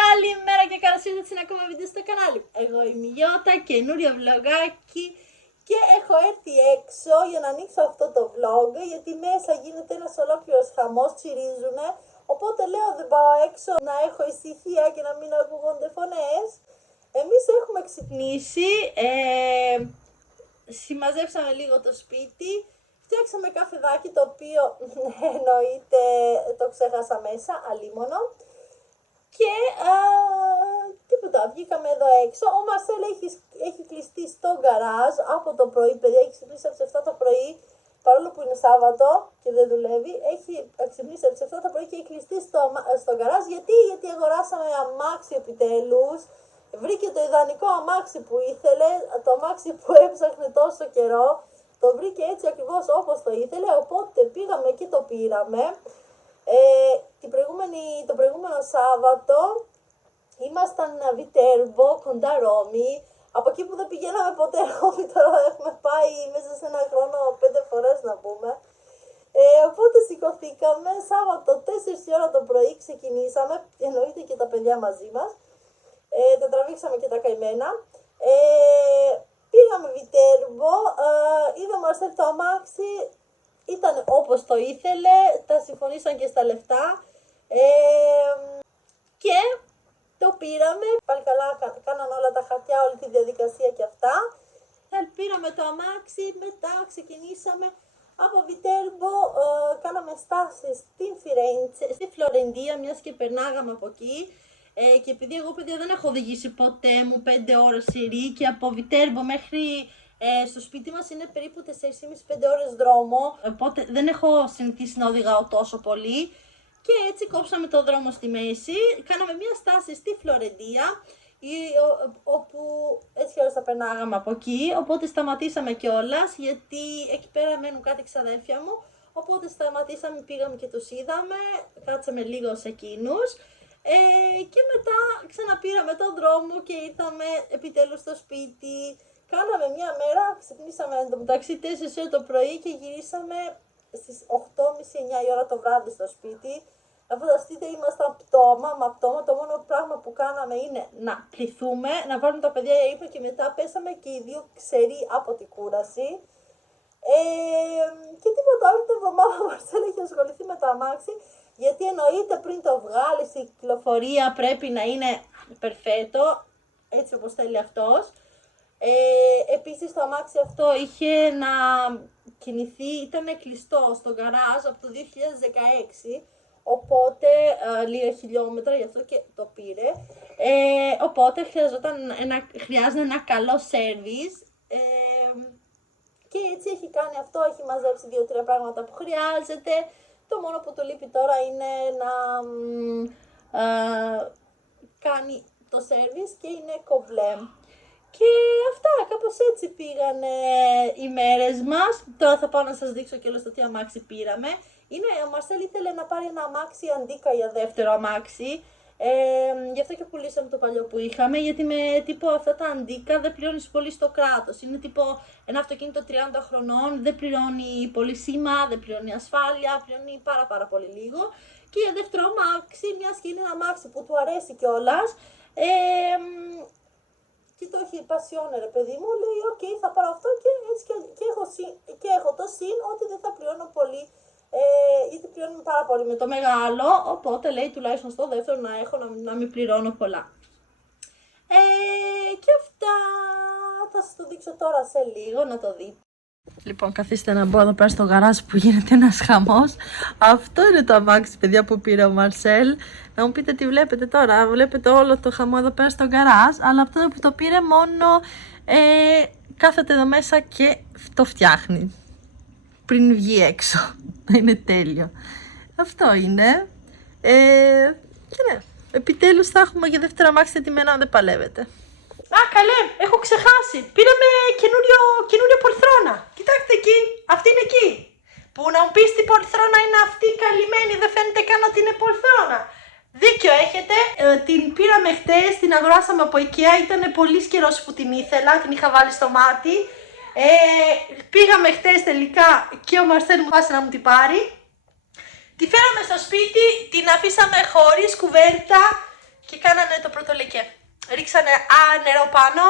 Καλημέρα και καλώς ήρθατε σε ένα ακόμα βίντεο στο κανάλι. Εγώ είμαι η Γιώτα, καινούριο vlogάκι και έχω έρθει έξω για να ανοίξω αυτό το vlog γιατί μέσα γίνεται ένας ολόκληρος χαμός, τσιρίζουνε. Οπότε λέω δεν πάω έξω να έχω ησυχία και να μην ακούγονται φωνές. Εμείς έχουμε ξυπνήσει, συμμαζέψαμε λίγο το σπίτι, φτιάξαμε καφεδάκι το οποίο εννοείται το ξέχασα μέσα, αλίμονο. Και τίποτα, βγήκαμε εδώ έξω. Ο Μαρσέλ έχει κλειστεί στο γκαράζ από το πρωί, παιδιά, έχει ξυπνήσει από τις 7 το πρωί, παρόλο που είναι Σάββατο και δεν δουλεύει, έχει ξυπνήσει από τις 7 το πρωί και έχει κλειστεί στο γκαράζ. Γιατί αγοράσαμε αμάξι επιτέλους, βρήκε το ιδανικό αμάξι που ήθελε, το αμάξι που έψαχνε τόσο καιρό, το βρήκε έτσι ακριβώς όπως το ήθελε, οπότε πήγαμε και το πήραμε. Το προηγούμενο Σάββατο ήμασταν Βιτέρβο, κοντά Ρώμη. Από εκεί που δεν πηγαίναμε ποτέ Ρώμη, τώρα έχουμε πάει μέσα σε ένα χρόνο 5 φορές να πούμε. Οπότε σηκωθήκαμε Σάββατο 4 η ώρα το πρωί, ξεκινήσαμε, εννοείται και τα παιδιά μαζί μας. Τα τραβήξαμε και τα καημένα. Πήγαμε Βιτέρβο, είδα Μαρσέλ το αμάξι. Ήταν όπως το ήθελε, τα συμφωνήσαν και στα λεφτά και το πήραμε. Πάλι καλά, κάναν όλα τα χαρτιά, όλη τη διαδικασία και αυτά. Πήραμε το αμάξι, μετά ξεκινήσαμε από Βιτέρβο, κάναμε στάσεις στην Φιρέντσε, στη Φλωρεντία, μιας και περνάγαμε από εκεί. Και επειδή εγώ, παιδιά, δεν έχω οδηγήσει ποτέ μου 5 ώρες σειρή και από Βιτέρβο μέχρι στο σπίτι μας είναι περίπου 4,5-5 ώρες δρόμο, οπότε δεν έχω συνηθίσει να οδηγάω τόσο πολύ και έτσι κόψαμε το δρόμο στη μέση, κάναμε μια στάση στη Φλωρεντία όπου έτσι όλες τα περνάγαμε από εκεί, οπότε σταματήσαμε κιόλας γιατί εκεί πέρα μένουν κάτι ξαδέρφια μου, οπότε σταματήσαμε, πήγαμε και τους είδαμε, κάτσαμε λίγο σε εκείνους. Και μετά ξαναπήραμε τον δρόμο και ήρθαμε επιτέλους στο σπίτι. Κάναμε μια μέρα, ξυπνήσαμε εντωμεταξύ 4 ώρα το πρωί και γυρίσαμε στις 8.30-9 η ώρα το βράδυ στο σπίτι. Να φανταστείτε, ήμασταν πτώμα. Το μόνο πράγμα που κάναμε είναι να πληθούμε, να βάλουμε τα παιδιά για ύπνο και μετά πέσαμε και οι δύο ξεροί από την κούραση. Και τίποτα, όλη την εβδομάδα ο Μαρσέλ έχει ασχοληθεί με το αμάξι, γιατί εννοείται πριν το βγάλεις η κυκλοφορία πρέπει να είναι perfetto, έτσι όπως θέλει αυτός. Επίσης το αμάξι αυτό είχε να κινηθεί, ήταν κλειστό στο γκαράζ από το 2016, οπότε λίγα χιλιόμετρα, γι' αυτό και το πήρε. Οπότε χρειάζεται ένα καλό service. Και έτσι έχει κάνει αυτό, έχει μαζέψει 2-3 πράγματα που χρειάζεται. Το μόνο που του λείπει τώρα είναι να κάνει το service και είναι κομπλέ. Και αυτά, κάπως έτσι πήγανε οι μέρες μας. Τώρα θα πάω να σας δείξω και όλο το τι αμάξι πήραμε. Ο Μαρσέλ ήθελε να πάρει ένα αμάξι αντίκα για δεύτερο αμάξι. Γι' αυτό και πουλήσαμε το παλιό που είχαμε, γιατί με τύπο αυτά τα αντίκα δεν πληρώνεις πολύ στο κράτος. Είναι τύπο ένα αυτοκίνητο 30 χρονών, δεν πληρώνει πολύ σήμα, δεν πληρώνει ασφάλεια, πληρώνει πάρα πολύ λίγο. Και για δεύτερο αμάξι, μιας και είναι ένα αμάξι που του αρέσει κιόλας, και το έχει πασιώνε ρε παιδί μου, λέει οκ, θα πάρω αυτό και έτσι και έχω το συν ότι δεν θα πληρώνω πολύ, γιατί πληρώνουμε πάρα πολύ με το μεγάλο, οπότε λέει τουλάχιστον στο δεύτερο να έχω να μην πληρώνω πολλά. Και αυτά θα σας το δείξω τώρα σε λίγο, να το δείτε. Λοιπόν, καθίστε να μπω εδώ πέρα στο γαράζ που γίνεται ένας χαμός. Αυτό είναι το αμάξι, παιδιά, που πήρε ο Μαρσέλ. Να μου πείτε τι βλέπετε τώρα. Βλέπετε όλο το χαμό εδώ πέρα στο γαράζ. Αλλά αυτό που το πήρε μόνο κάθεται εδώ μέσα και το φτιάχνει πριν βγει έξω. Είναι τέλειο. Αυτό είναι. Και ναι, επιτέλους θα έχουμε για δεύτερο αμάξι ετοιμένο, αν δεν παλεύετε. Α, καλέ, έχω ξεχάσει. Πήραμε καινούριο πολυθρόνα. Κοιτάξτε εκεί, αυτή είναι εκεί. Που να μου πεις τι πολυθρόνα είναι αυτή καλυμμένη, δεν φαίνεται καν ότι είναι πολυθρόνα. Δίκιο έχετε, την πήραμε χτες, την αγοράσαμε από IKEA, ήταν πολύ καιρός που την ήθελα, την είχα βάλει στο μάτι. Πήγαμε χτες τελικά και ο Μαρσέλ μου άφησε να μου την πάρει. Τη φέραμε στο σπίτι, την αφήσαμε χωρίς κουβέρτα και κάνανε το πρώτο λεκέ. Ρίξανε νερό πάνω,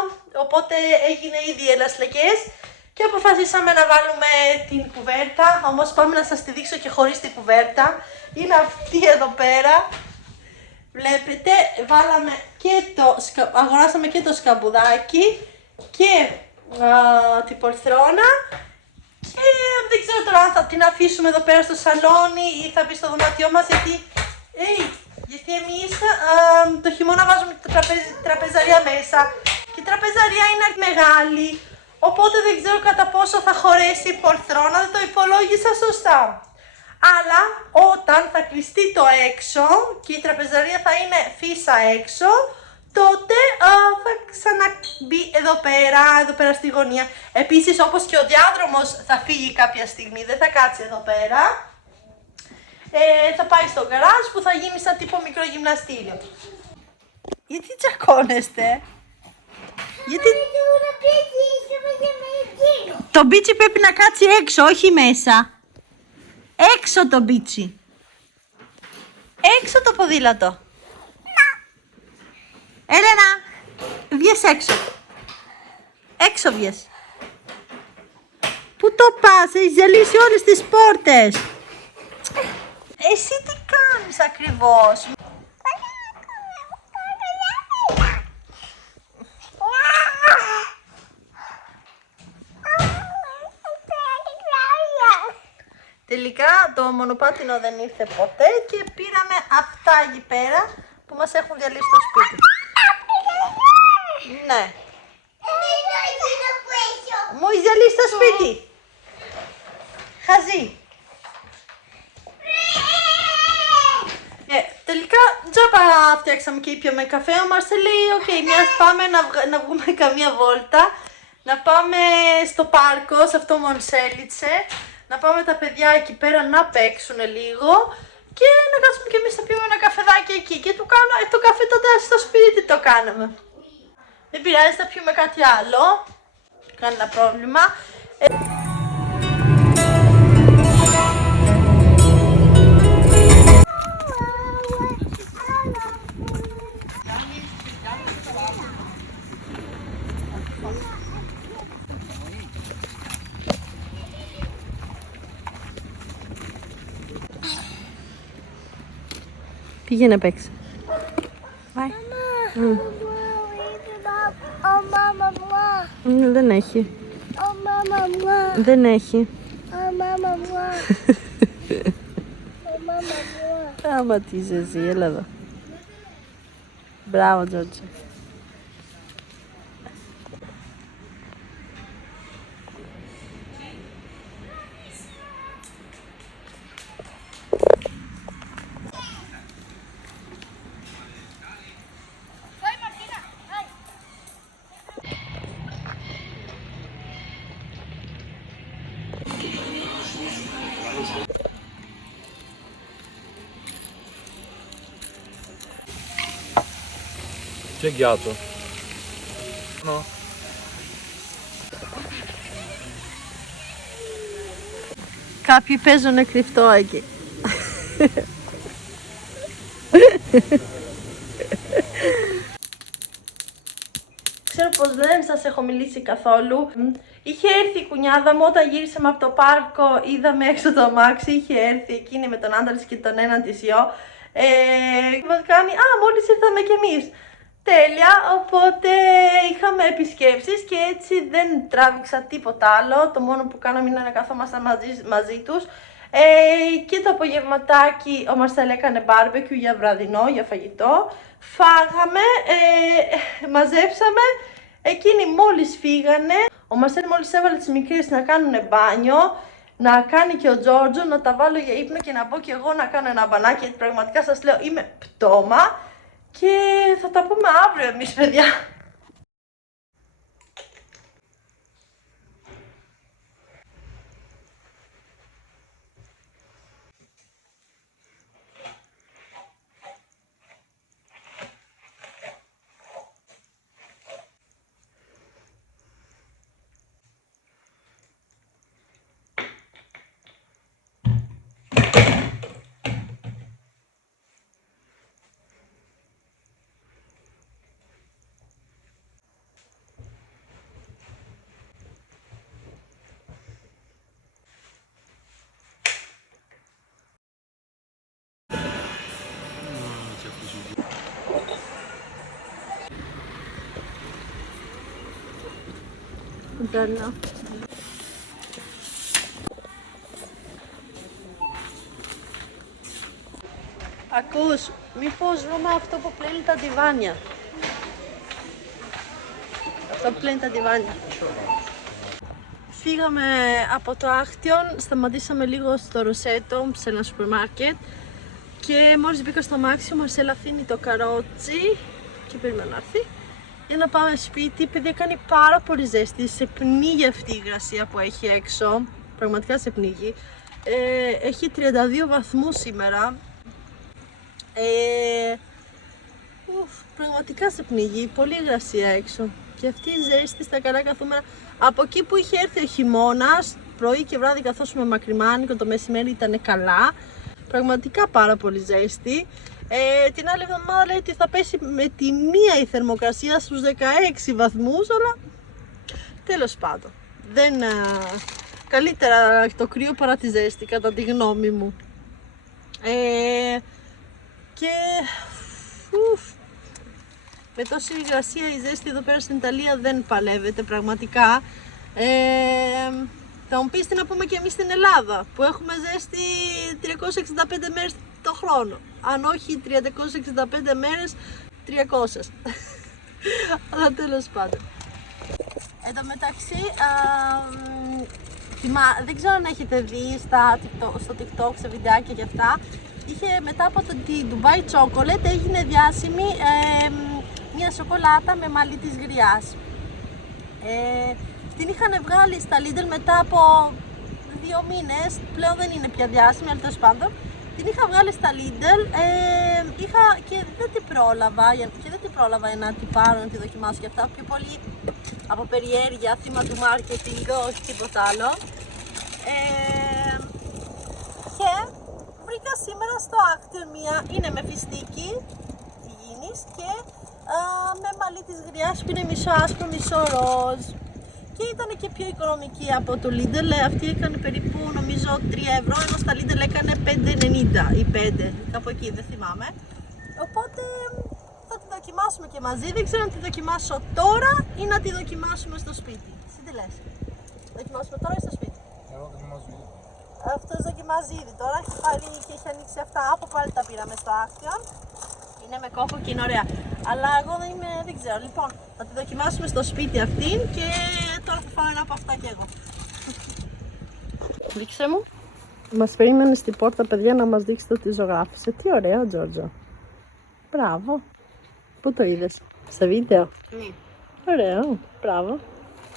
οπότε έγινε ήδη ελασλεκές και αποφασίσαμε να βάλουμε την κουβέρτα. Όμως πάμε να σας τη δείξω και χωρίς την κουβέρτα. Είναι αυτή εδώ πέρα. Βλέπετε, αγοράσαμε και το σκαμπουδάκι και την πολυθρόνα. Και δεν ξέρω τώρα αν θα την αφήσουμε εδώ πέρα στο σαλόνι ή θα μπει στο δωμάτιό μας, γιατί εμείς το χειμώνα βάζουμε την τραπεζαρία μέσα και η τραπεζαρία είναι μεγάλη, οπότε δεν ξέρω κατά πόσο θα χωρέσει η πολυθρόνα, δεν το υπολόγισα σωστά. Αλλά όταν θα κλειστεί το έξω και η τραπεζαρία θα είναι φύσα έξω, τότε θα ξαναμπεί εδώ πέρα στη γωνία. Επίσης, όπως και ο διάδρομος θα φύγει κάποια στιγμή, δεν θα κάτσει εδώ πέρα. Θα πάει στο γκαράζ που θα γίνει σαν τύπο μικρό γυμναστήριο. Γιατί τσακώνεστε? Γιατί... Το μπίτσι πρέπει να κάτσει έξω, όχι μέσα. Έξω το μπίτσι. Έξω το ποδήλατο. Έλενα, βγες έξω. Έξω βγες. Πού το πας, έχεις διαλύσει όλες τις πόρτες. Εσύ τι κάνεις ακριβώς? Τελικά το μονοπάτινο δεν ήρθε ποτέ και πήραμε αυτά εκεί πέρα που μας έχουν διαλύσει το σπίτι. Ναι. Μου έχει διαλύσει το σπίτι. Χαζί. Τελικά τζάπα φτιάξαμε και ήπιαμε καφέ. Ο Μαρσέλ λέει οκ, μιας πάμε να βγούμε καμία βόλτα, να πάμε στο πάρκο, σε αυτό Μονσέλιτσε, να πάμε τα παιδιά εκεί πέρα να παίξουν λίγο και να κάτσουμε και εμείς να πιούμε ένα καφεδάκι εκεί. Και του κάνω το καφέ τότε στο σπίτι το κάναμε. Δεν πειράζει, θα πιούμε κάτι άλλο, κανένα πρόβλημα. Πήγαινε παίξει. Δεν έχει. Δεν έχει. Άμα τι είσαι εσύ, έλα εδώ. Μπράβο Τζόρτζε. Sleghiato. No? Κάποιοι παίζουν κρυφτό εκεί. Ξέρω πως δεν σας έχω μιλήσει καθόλου. Είχε έρθει η κουνιάδα μου όταν γύρισαμε από το πάρκο, είδαμε έξω το αμάξι, είχε έρθει εκείνη με τον άντρα της και τον έναν της γιο. Μας κάνει, μόλις ήρθαμε κι εμείς. Τέλεια, οπότε είχαμε επισκέψεις και έτσι δεν τράβηξα τίποτα άλλο. Το μόνο που κάναμε είναι να καθόμασταν μαζί τους. Και το απογευματάκι ο Μαρσέλ έκανε barbecue για βραδινό, για φαγητό. Φάγαμε, μαζέψαμε, εκείνοι μόλις φύγανε. Ο Μαρσέλ μόλις έβαλε τις μικρές να κάνουν μπάνιο, να κάνει και ο Τζόρτζο, να τα βάλω για ύπνο και να μπω και εγώ να κάνω ένα μπανάκι, γιατί πραγματικά σας λέω είμαι πτώμα. Και θα τα πούμε αύριο εμείς, παιδιά. Buongiorno. Ακούς, μήπως βρούμε αυτό που πλένει τα ντιβάνια. Αυτό που πλένει τα ντιβάνια. Φύγαμε από το Άχτιον, σταματήσαμε λίγο στο Ροσέτο, σε ένα σούπερ μάρκετ. Και μόλις μπήκα στο αμάξι, ο Μαρσέλ αφήνει το καρότσι και περιμένω να έρθει. Για να πάμε σπίτι, παιδιά, κάνει πάρα πολύ ζέστη, σε πνίγει αυτή η υγρασία που έχει έξω, πραγματικά σε πνίγει. Έχει 32 βαθμούς σήμερα. Πραγματικά σε πνίγει, πολύ υγρασία έξω. Και αυτή η ζέστη στα καλά καθούμενα, από εκεί που είχε έρθει ο χειμώνας, πρωί και βράδυ καθόσουμε μακριμάνικο, το μεσημέρι ήταν καλά. Πραγματικά πάρα πολύ ζέστη. Την άλλη εβδομάδα λέει ότι θα πέσει με τη μία η θερμοκρασία στους 16 βαθμούς, αλλά τέλος πάντων. Καλύτερα το κρύο παρά τη ζέστη, κατά τη γνώμη μου. Και με τόση υγρασία η ζέστη εδώ πέρα στην Ιταλία δεν παλεύεται πραγματικά. Θα μου πεις τι να πούμε και εμείς στην Ελλάδα, που έχουμε ζέστη 365 μέρες το χρόνο. Αν όχι 365 μέρες, 300. Αλλά τέλος πάντων. Εν τω μεταξύ, δεν ξέρω αν έχετε δει στο TikTok, σε βιντεάκια και αυτά, μετά από το Dubai Chocolate έγινε διάσημη μια σοκολάτα με μαλλί της γριάς. Την είχαν βγάλει στα Lidl μετά από 2 μήνες, πλέον δεν είναι πια διάσημη, αλλά τέλος πάντων. Την είχα βγάλει στα Lidl και δεν την πρόλαβα για να την πάρω, να τη δοκιμάσω και αυτά. Πιο πολύ από περιέργεια, θύμα του marketing, όχι τίποτα άλλο. Και βρήκα σήμερα στο Άχτιον μία, είναι με φιστίκι υγιεινής και με μαλλί της γριάς που είναι μισό άσπρο, μισό ροζ. Και ήταν και πιο οικονομική από το Lidl, αυτή έκανε περίπου νομίζω 3 ευρώ, ενώ στα Lidl έκανε 5,90 ή 5, κάπου εκεί, δεν θυμάμαι. Οπότε θα τη δοκιμάσουμε και μαζί, δεν ξέρω αν τη δοκιμάσω τώρα ή να τη δοκιμάσουμε στο σπίτι. Εσύ τι λες, δοκιμάσουμε τώρα ή στο σπίτι? Εγώ δοκιμάζω ήδη. Αυτός δοκιμάζει ήδη τώρα, έχει πάρει και έχει ανοίξει αυτά, από πάλι τα πήραμε στο Άχτιον. Είναι με κόκο και είναι ωραία. Αλλά εγώ δεν ξέρω. Λοιπόν, θα τη δοκιμάσουμε στο σπίτι αυτήν και τώρα θα φάω ένα από αυτά κι εγώ. Δείξε μου. Μας περίμενε στην πόρτα, παιδιά, να μας δείξει το τι ζωγράφησε. Τι ωραίο, Τζόρτζο. Μπράβο. Πού το είδες? Στο βίντεο. Ωραίο. Μπράβο.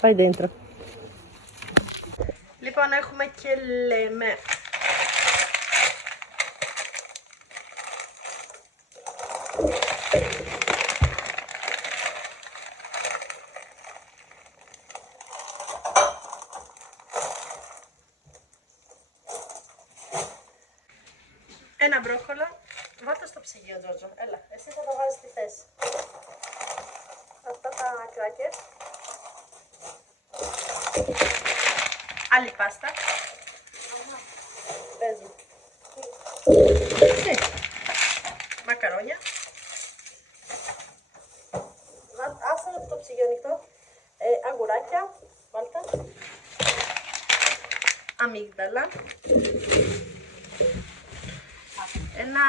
Πάει dentro. Λοιπόν, έχουμε και λέμε. Βάλτε στο ψυγείο, Τζόρτζο. Έλα, εσύ θα τα βάλεις στη θέση. Αυτά τα κράκερ. Άλλη πάστα. Παίζει. Μακαρόνια. Άσε το ψυγείο ανοιχτό. Αγκουράκια. Βάλτε. Αμύγδαλα. Ένα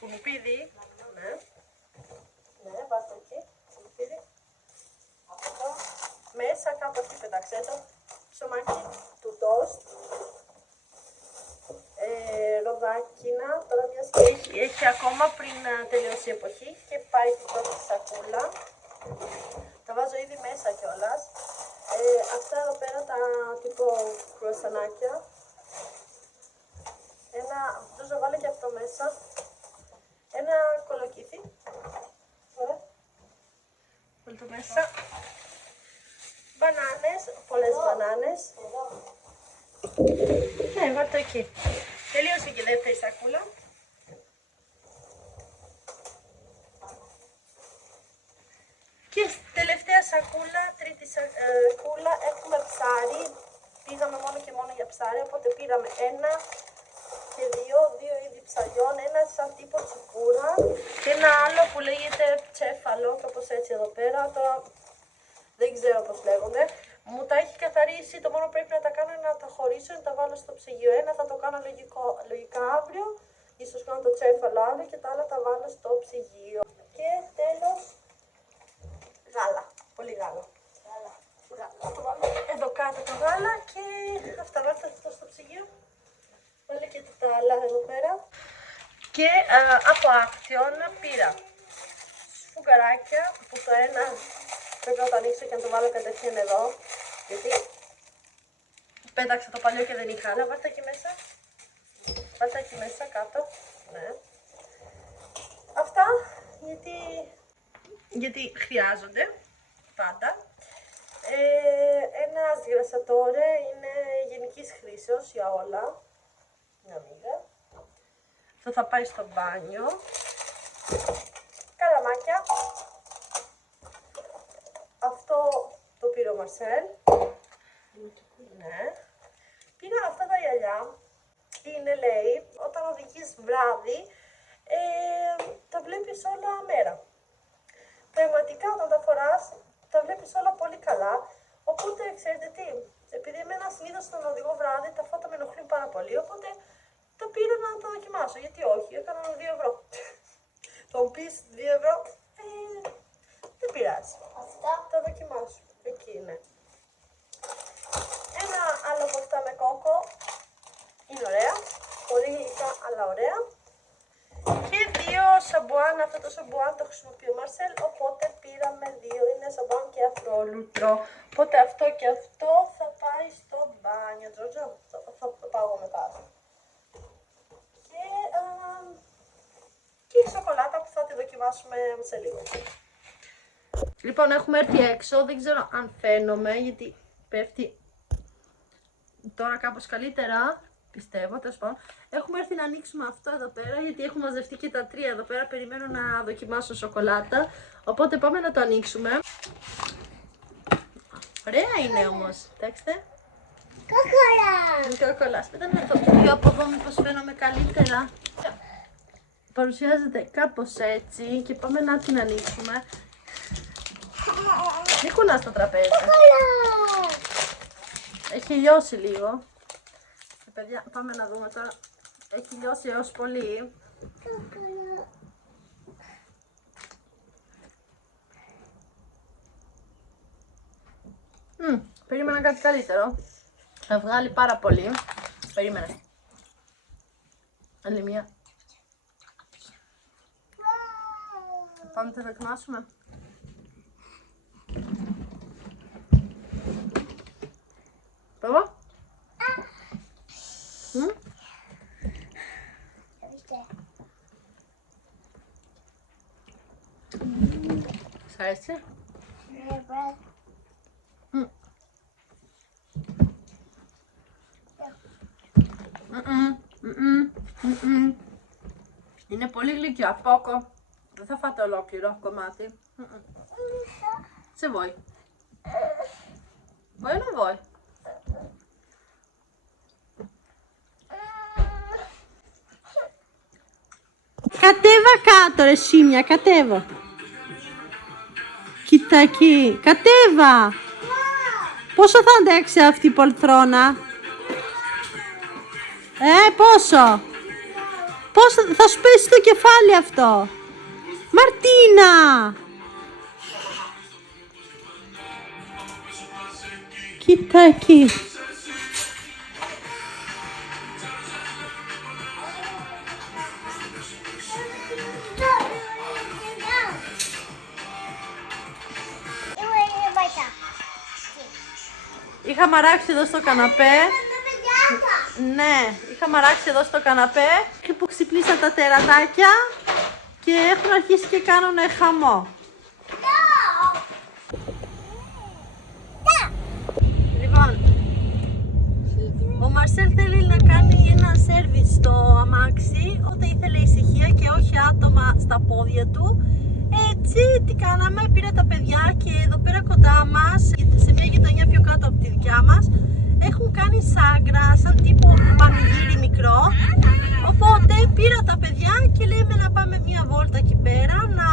κουνουπίδι. Ναι. Ναι, βάζτε εκεί. Κουνουπίδι. Αυτό. Μέσα κάπου εκεί πετάξτε το. Ψωμάκι του τόστ. Ροδάκινα. Τώρα μια σκέψη. Έχει ακόμα πριν τελειώσει η εποχή και πάει στην πρώτη σακούλα. Τα βάζω ήδη μέσα κιόλας. Αυτά εδώ πέρα τα τύπο κρουασανάκια. Τζόζο βάλε και αυτό μέσα. Ένα κολοκύθι. Βάλε το μέσα. Μπανάνες, πολλές μπανάνες. Ναι, βάλε το εκεί. Τελείωσε και η δεύτερη σακούλα. Και στη τελευταία σακούλα, τρίτη σακούλα, έχουμε ψάρι. Πήγαμε μόνο και μόνο για ψάρι, οπότε πήραμε ένα και δύο είδη ψαριών, ένα σαν τύπο τσικούρα και ένα άλλο που λέγεται τσέφαλο, κάπως έτσι εδώ πέρα. Τώρα δεν ξέρω πώς λέγονται. Μου τα έχει καθαρίσει, το μόνο που πρέπει να τα κάνω είναι να τα χωρίσω, να τα βάλω στο ψυγείο. Ένα θα το κάνω λογικά αύριο, ίσως κάνω το τσέφαλο αύριο και τα άλλα τα βάλω στο ψυγείο. Και τέλος, γάλα, πολύ γάλα. Θα το βάλω εδώ κάτω το γάλα και αυτά, βάλτε αυτό στο ψυγείο. Βάλε και τα άλλα εδώ πέρα. Και από Action πήρα σφουγγαράκια που το ένα πρέπει να το ανοίξω και να το βάλω κατευθείαν εδώ. Γιατί πέταξα το παλιό και δεν είχα άλλα. Βάλτε εκεί μέσα. Βάλτε εκεί μέσα κάτω. Ναι. Αυτά γιατί χρειάζονται πάντα. Ένα σγρασατόρε είναι γενικής χρήσεως για όλα. Μια μίγα. Αυτό θα πάει στο μπάνιο. Καλαμάκια. Αυτό το πήρε ο Μαρσέλ. Ναι. Πήρα αυτά τα γυαλιά. Είναι, λέει, όταν οδηγείς βράδυ, τα βλέπεις όλα μέρα. Πραγματικά όταν τα φοράς, τα βλέπεις όλα πολύ καλά. Οπότε, ξέρετε τι, επειδή εμένα συνήθως όταν οδηγώ βράδυ, τα φώτα με ενοχλούν πάρα πολύ. Οπότε, το πήρα να τα δοκιμάσω. Γιατί όχι, έκανα 2 ευρώ. Το πεις 2 ευρώ, δεν πειράζει. Αυτά τα δοκιμάσω. Εκεί είναι. Ένα άλλο από αυτά με κόκο. Είναι ωραία. Πολύ γλυκά, αλλά ωραία. Και 2 σαμπουάν. Αυτό το σαμπουάν το χρησιμοποιεί ο Μαρσέλ. Οπότε πήραμε 2. Είναι σαμπουάν και αφρόλουτρο. Οπότε αυτό και αυτό θα πάει στο μπάνιο. Τζόρτζο, θα το πάω μετά. Και η σοκολάτα που θα τη δοκιμάσουμε σε λίγο. Λοιπόν, έχουμε έρθει έξω. Δεν ξέρω αν φαίνομαι γιατί πέφτει τώρα κάπως καλύτερα. Πιστεύω, τέλος πάντων. Έχουμε έρθει να ανοίξουμε αυτό εδώ πέρα γιατί έχουν μαζευτεί και τα 3 εδώ πέρα. Περιμένω να δοκιμάσω σοκολάτα. Οπότε πάμε να το ανοίξουμε. Ωραία είναι όμως. Κοιτάξτε. Κοκολά. Κοκολά. Πέτα να το πιω από εδώ μήπως φαίνομαι καλύτερα. Παρουσιάζεται κάπως έτσι και πάμε να την ανοίξουμε. Μην κουνάς το τραπέζι. Έχει λιώσει λίγο. Παιδιά, πάμε να δούμε τώρα. Έχει λιώσει έως πολύ. Περίμενα κάτι καλύτερο. Θα βγάλει πάρα πολύ. Περίμενε. Άλλη μία. Πάμε να τα δοκιμάσουμε. Πробα. Σ' αρέσει? Είναι πολύ γλυκιά. Πόκο. Δεν θα φάτε ολόκληρο κομμάτι. Σε voi. Vuoi o non vuoi? Κατέβα κάτω ρε Σίμια, κατέβα. Κοίτα εκεί, κατέβα. Πόσο θα αντέξει αυτή η πολθρόνα? Πόσο? Πόσο θα σου πέσει το κεφάλι αυτό? Μαρτίνα! Κοίτα εκεί. Είχα μαράξει εδώ στο καναπέ. Ναι, είχα μαράξει εδώ στο καναπέ και που ξυπνήσαν τα τερατάκια και έχουν αρχίσει και κάνουν χαμό. Λοιπόν, ο Μαρσέλ θέλει να κάνει ένα σέρβις στο αμάξι, όταν ήθελε ησυχία και όχι άτομα στα πόδια του. Έτσι, τι κάναμε, πήρα τα παιδιά και εδώ πέρα κοντά μας, σε μια γειτονιά πιο κάτω από τη δικιά μας, έχουν κάνει σάγκρα, σαν τύπο πανηγύρι μικρό. Οπότε πήρα τα παιδιά και λέμε να πάμε μια βόλτα εκεί πέρα, να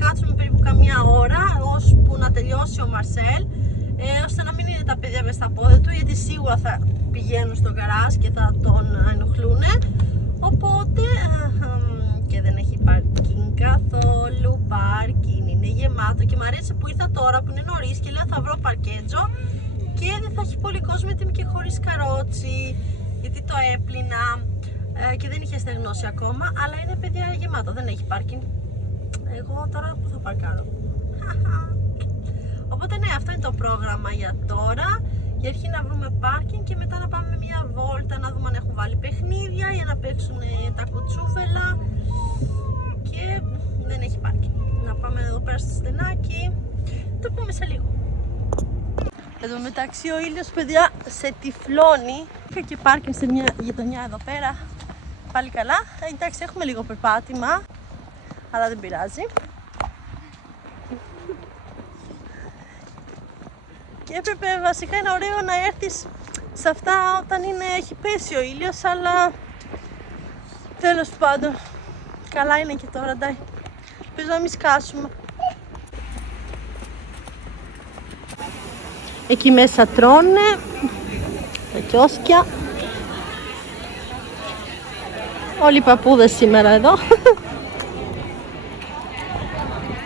κάτσουμε περίπου καμιά ώρα, ώσπου να τελειώσει ο Μαρσέλ, ώστε να μην είναι τα παιδιά μες στα πόδια του, γιατί σίγουρα θα πηγαίνουν στο γκαράζ και θα τον ενοχλούν. Οπότε, και δεν έχει πάρκινγκ καθόλου, πάρκινγκ είναι γεμάτο και μου αρέσει που ήρθα τώρα που είναι νωρίς και λέω θα βρω παρκέτζο και δεν θα έχει πολύ κόσμο γιατί είμαι και χωρίς καρότσι, γιατί το έπλυνα και δεν είχε στεγνώσει ακόμα, αλλά είναι παιδιά γεμάτο, δεν έχει πάρκινγκ. Εγώ τώρα που θα παρκάρω? Οπότε ναι, αυτό είναι το πρόγραμμα για τώρα. Για αρχή να βρούμε πάρκινγκ και μετά να πάμε μια βόλτα να δούμε αν έχουν βάλει παιχνίδια για να παίξουν τα κουτσούφελα και δεν έχει πάρκινγκ. Να πάμε εδώ πέρα στο στενάκι, το πούμε σε λίγο. Εδώ μεταξύ ο ήλιος, παιδιά, σε τυφλώνει. Είχα και πάρκινγκ σε μια γειτονιά εδώ πέρα, πάλι καλά. Εντάξει, έχουμε λίγο περπάτημα, αλλά δεν πειράζει. Και έπρεπε βασικά, είναι ωραίο να έρθεις σε αυτά όταν έχει πέσει ο ήλιος, αλλά τέλος πάντων καλά είναι και τώρα, εντάξει. Ελπίζω να μην σκάσουμε. Εκεί μέσα τρώνε τα κιόσκια. Όλοι οι παππούδες σήμερα εδώ.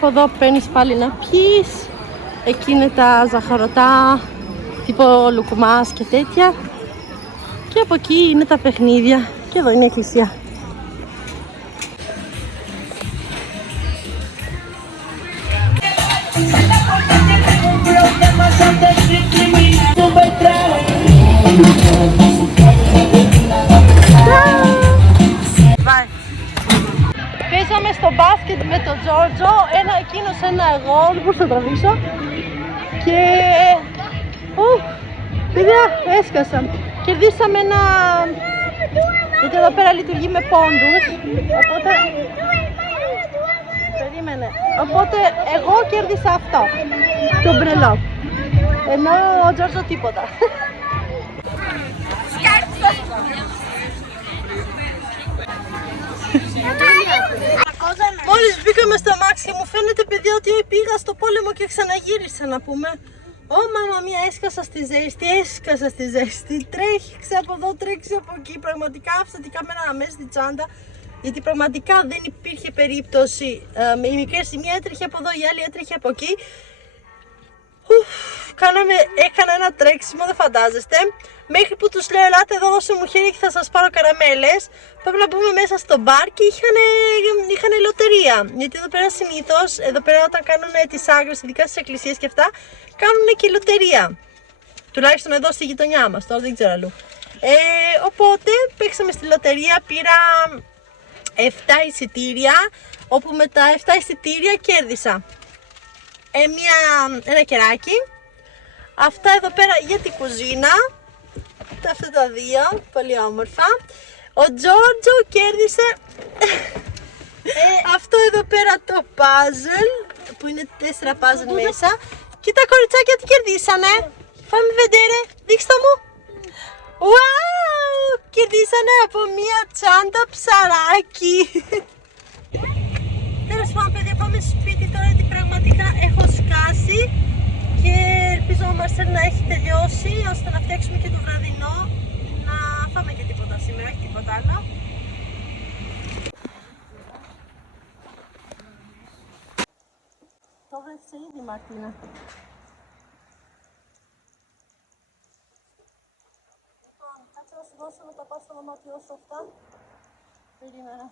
Εδώ παίρνεις πάλι να πιείς. Εκεί είναι τα ζαχαρωτά, τύπο λουκουμάς και τέτοια. Και από εκεί είναι τα παιχνίδια. Και εδώ είναι η εκκλησία. Παίζαμε στο μπάσκετ με τον Τζόρτζο, εκείνος ένα εγώ, δεν μπορούσα να τραβήξω. Και παιδιά, έσκασαν. Κερδίσαμε ένα, γιατί εδώ πέρα λειτουργεί με πόντους, οπότε περίμενε. Οπότε εγώ κέρδισα αυτό, το μπρελό, ενώ ο Τζόρτζο τίποτα. Μόλις μπήκαμε στο αμάξι μου φαίνεται, παιδιά, ότι πήγα στο πόλεμο και ξαναγύρισα, να πούμε. Ω μάμα μία, έσκασα στη ζέστη, τρέχει από εδώ, τρέξει από εκεί. Πραγματικά άφησα την κάμερα μέσα στη τσάντα, γιατί πραγματικά δεν υπήρχε περίπτωση. Η μικρή σημεία έτρεχε από εδώ, η άλλη έτρεχε από εκεί. Έκανα ένα τρέξιμο, δεν φαντάζεστε. Μέχρι που τους λέω, ελάτε εδώ, δώσε μου χέρι και θα σας πάρω καραμέλες. Πρέπει να μπούμε μέσα στο μπαρ και είχαν λοτερία. Γιατί εδώ πέρα συνήθως, εδώ πέρα όταν κάνουν τις άγρες, ειδικά στις εκκλησίες και αυτά, κάνουν και λοτερία. Τουλάχιστον εδώ στη γειτονιά μας, τώρα δεν ξέρω αλλού. Οπότε παίξαμε στη λοτερία, πήρα 7 εισιτήρια, όπου με τα 7 εισιτήρια κέρδισα ένα κεράκι. Αυτά εδώ πέρα για την κουζίνα. Αυτά τα δύο, πολύ όμορφα. Ο Τζόρτζο κέρδισε puzzle που είναι 4 puzzle μέσα. Κοίτα κοριτσάκια τι κερδίσανε. Πάμε vedere, δείξτε μου. Wow! Κερδίσανε από μία τσάντα ψαράκι. Τέλος πάντων παιδιά, πάμε σπίτι τώρα γιατί πραγματικά έχω σκάσει. Και ελπίζω ο Μαρσέλ να έχει τελειώσει ώστε να φτιάξουμε και το βραδινό. Να φάμε και τίποτα σήμερα, όχι τίποτα άλλο. Το βρέθησε ήδη η Μαρτίνα. Κάτσε να σου δώσω να τα πάω στο δωμάτιό σου αυτά. Περίμενα.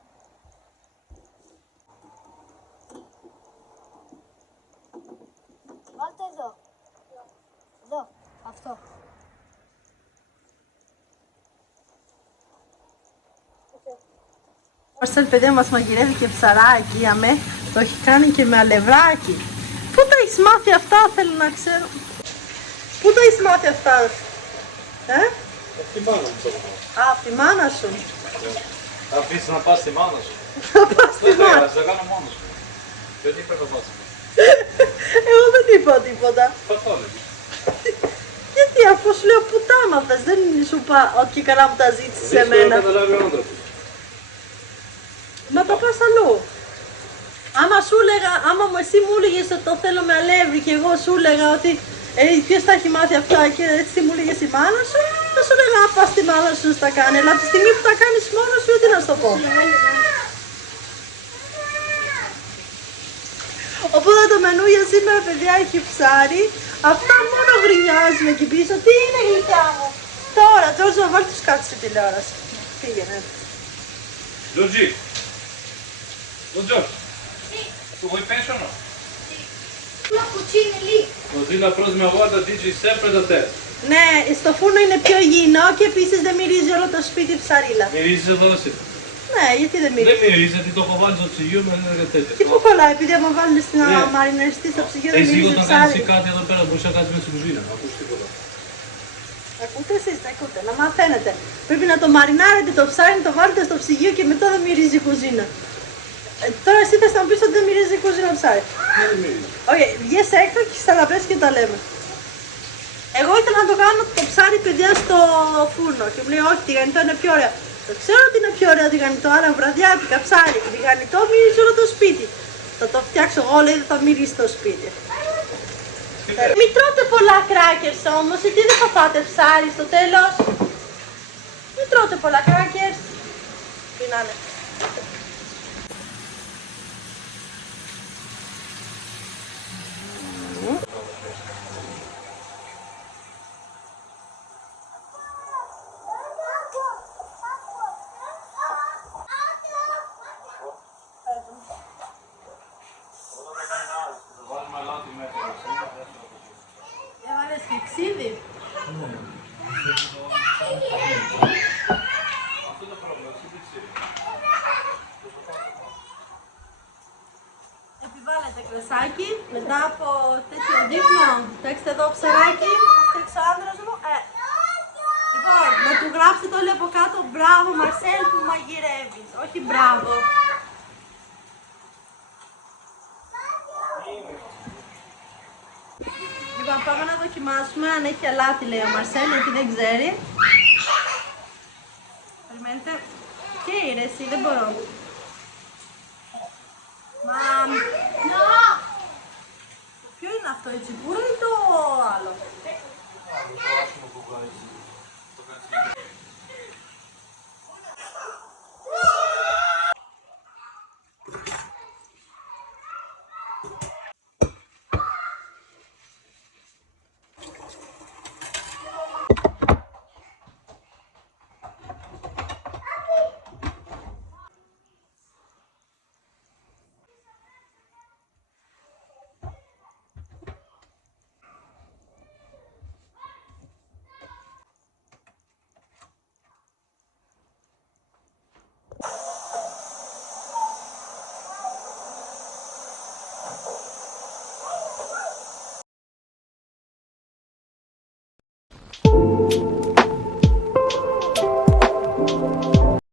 Βάλτε εδώ. Εδώ. Αυτό. Ο Μαρσέλ παιδιά μας μαγειρεύει και ψαράκι, αμέ. Το έχει κάνει και με αλευράκι. Πού τα έχεις μάθει αυτά, θέλω να ξέρω. Πού τα έχεις μάθει αυτά, Από τη μάνα μου το πω. Α, από τη μάνα σου. Θα αφήσεις να πας στη μάνα σου. Να πας στη Δεν μάνα. χρειάζεται, θα κάνω μόνος μου. Δεν είπε να πας. Εγώ δεν είπα τίποτα. Θα το έλεγες. Γιατί αφού σου λέω που τα άμαθες, δεν σου είπα ότι και καλά μου τα ζήτησες Δύσκολο εμένα. να καταλάβει ο άνθρωπος. Μα το πας αλλού. Άμα εσύ μου έλεγες ότι το θέλω με αλεύρι και εγώ σου έλεγα ότι ποιος τα έχει μάθει αυτά και έτσι μου έλεγες η μάνα σου, θα σου έλεγα πας στη μάνα σου να τα κάνει. Αλλά από τη στιγμή που τα κάνεις μόνος σου, τι να σου το πω. Οπότε το μενού για σήμερα παιδιά έχει ψάρι. Αυτά μόνο γρινιάζουν εκεί πίσω. Τι είναι γλυκιά μου. Τώρα, Τζόρτζο, βάλει τους κάτω στη τηλεόραση. Πήγαινε. Giorgi. Buongiorno. Tu vuoi pensiono? La cucina lì. Così la prossima volta dici sempre da te. Ναι, στο φούρνο είναι πιο υγιεινό και επίσης δεν μυρίζει όλο το σπίτι ψαρίλα. Μυρίζει εδώ εσύ. Ναι, γιατί δεν Δεν μυρίζει. μυρίζει, γιατί το έχω βάλει στο ψυγείο με ένα τέτοιο. Και πού κολλάει, επειδή άμα βάλεις στην Ναι. μαριναριστή στο ψυγείο δεν Εσύ μυρίζει όταν κάνεις ψάρι. κάτι εδώ πέρα μπορείς να κάνεις μέσα στην κουζίνα, να ακούσεις τίποτα. Ακούτε εσείς, ακούτε, να μαθαίνετε. Πρέπει να το μαρινάρετε το ψάρι, να το βάλετε στο ψυγείο και μετά δεν μυρίζει η κουζίνα. Τώρα εσύ θες να πεις ότι δεν μυρίζει η κουζίνα ψάρι. Δεν μυρίζει. Όχι, βγες έξω και στα λαμπρές και τα λέμε. Εγώ ήθελα να το κάνω το ψάρι παιδιά στο φούρνο και μου λέει όχι, τηγανιτό είναι πιο ωραίο. Το ξέρω ότι είναι πιο ωραίο τηγανιτό, αλλά βραδιάτικα ψάρι και τηγανιτό μυρίζει όλο το σπίτι. Θα το φτιάξω εγώ, λέει δεν θα μυρίσει το σπίτι. Μην τρώτε πολλά κράκερς όμως, γιατί δεν θα φάτε ψάρι στο τέλος. Μην τρώτε πολλά κράκερς. Πεινάνε. Έβαλες και ξύδι. Επιβάλλεται κρασάκι, μετά από τέτοιο δείπνο, φτιάξτε εδώ ψαράκι, θα φτιάξει ο άντρας μου. Λοιπόν, να του γράψετε όλοι από κάτω, μπράβο Μαρσέλ που μαγειρεύεις, όχι μπράβο. Λοιπόν, πάμε να δοκιμάσουμε αν έχει αλάτι, λέει ο Μαρσέλ, γιατί δεν ξέρει. Περιμένετε. Και ρε εσύ, δεν μπορώ. Μα... Ποιο είναι αυτό, η τσιπούρα ή το άλλο?